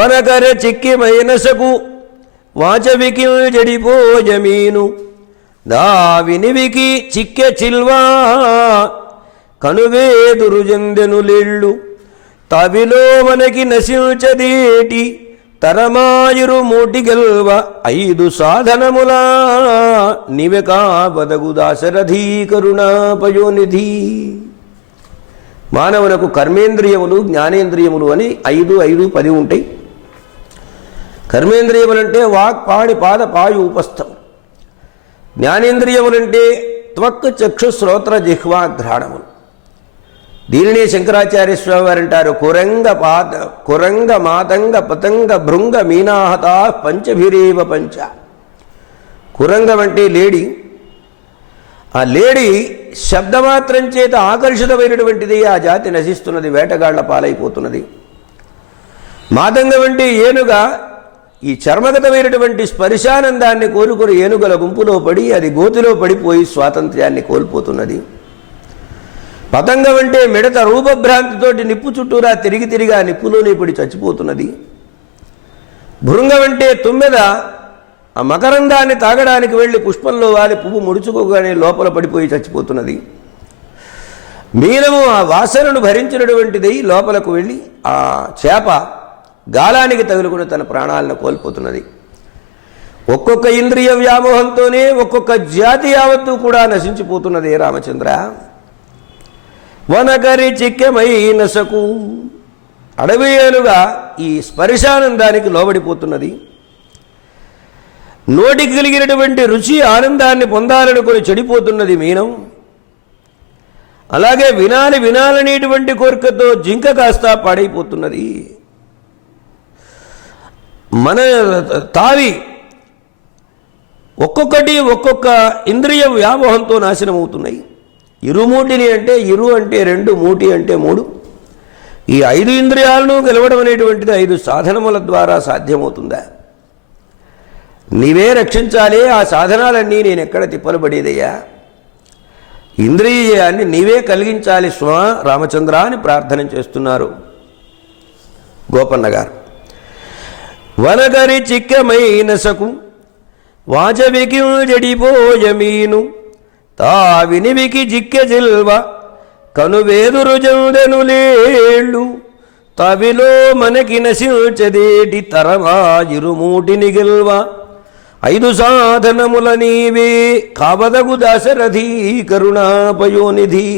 వనకర చిక్కి మైనసకు వాచవికి జడిపోజమీను దా వినివికి చిక్కె చిల్వా కనువేదురు జందెను లేళ్ళు తవిలో మనకి నశించదేటి తరమాయురు మూటి గెల్వ 5 సాధనములా నివెకా బదగు దాశరథీ కరుణాపయోనిధి. మానవునకు కర్మేంద్రియములు జ్ఞానేంద్రియములు అని 5, 5, 10 ఉంటాయి. కర్మేంద్రియములంటే వాక్ పాడి పాద పాయు ఉపస్థం. జ్ఞానేంద్రియములంటే త్వక్ చక్షు శ్రోత్ర జిహ్వా ఘ్రాణములు. దీనినే శంకరాచార్య స్వామి వారు అంటారు, కురంగ మాతంగ పతంగ భృంగ మీనాహత పంచభిరేవ పంచ. కురంగం అంటే లేడి. ఆ లేడి శబ్దమాత్రం చేత ఆకర్షితమైనటువంటిది. ఆ జాతి నశిస్తున్నది, వేటగాళ్ల పాలైపోతున్నది. మాతంగం అంటే ఏనుగ. ఈ చర్మగతమైనటువంటి స్పర్శానందాన్ని కోరుకుని ఏనుగల గుంపులో పడి అది గోతిలో పడిపోయి స్వాతంత్ర్యాన్ని కోల్పోతున్నది. పతంగం అంటే మిడత రూపభ్రాంతితోటి నిప్పు చుట్టూరా తిరిగి తిరిగి ఆ నిప్పులోనే పడి చచ్చిపోతున్నది. భృంగం అంటే తుమ్మెద ఆ మకరందాన్ని తాగడానికి వెళ్ళి పుష్పంలో వాలి పువ్వు ముడుచుకోగానే లోపల పడిపోయి చచ్చిపోతున్నది. మీనము ఆ వాసనను భరించినటువంటిది లోపలకు వెళ్ళి ఆ చేప గాలానికి తగులుకుని తన ప్రాణాలను కోల్పోతున్నది. ఒక్కొక్క ఇంద్రియ వ్యామోహంతోనే ఒక్కొక్క జాతి యావత్తు కూడా నశించిపోతున్నది. రామచంద్ర, వనకరి చిక్కెమైనసకు అడవి ఏనుగా ఈ స్పర్శానందానికి లోబడిపోతున్నది. నోటికి కలిగినటువంటి రుచి ఆనందాన్ని పొందాలనుకుని చెడిపోతున్నది మీనం. అలాగే వినాలనేటువంటి కోరికతో జింక కాస్త పాడైపోతున్నది. మన తావి ఒక్కొక్కటి ఒక్కొక్క ఇంద్రియ వ్యామోహంతో నాశనం అవుతున్నాయి. ఇరుమూటిని అంటే ఇరు అంటే 2, మూటి అంటే 3. ఈ 5 ఇంద్రియాలను గెలవడం అనేటువంటిది 5 సాధనముల ద్వారా సాధ్యమవుతుందా? నీవే రక్షించాలి. ఆ సాధనాలన్నీ నేను ఎక్కడ తిప్పలబడేదయ్యా? ఇంద్రియజయాన్ని నీవే కలిగించాలి స్వా రామచంద్ర అని ప్రార్థన చేస్తున్నారు గోపన్న గారు. వనకరి చిక్కెమైనసకు వాచవికి జడిపోయమీను తా వినివికి జిక్కె జిల్వ కనువేదురు జందెను లేళ్ళు తవిలో మనకి నశించదేటి తరమాయిరుమూటిని గెల్వ 5 సాధనముల నీవే కావదగు దాశరథీ కరుణాపయోనిధి.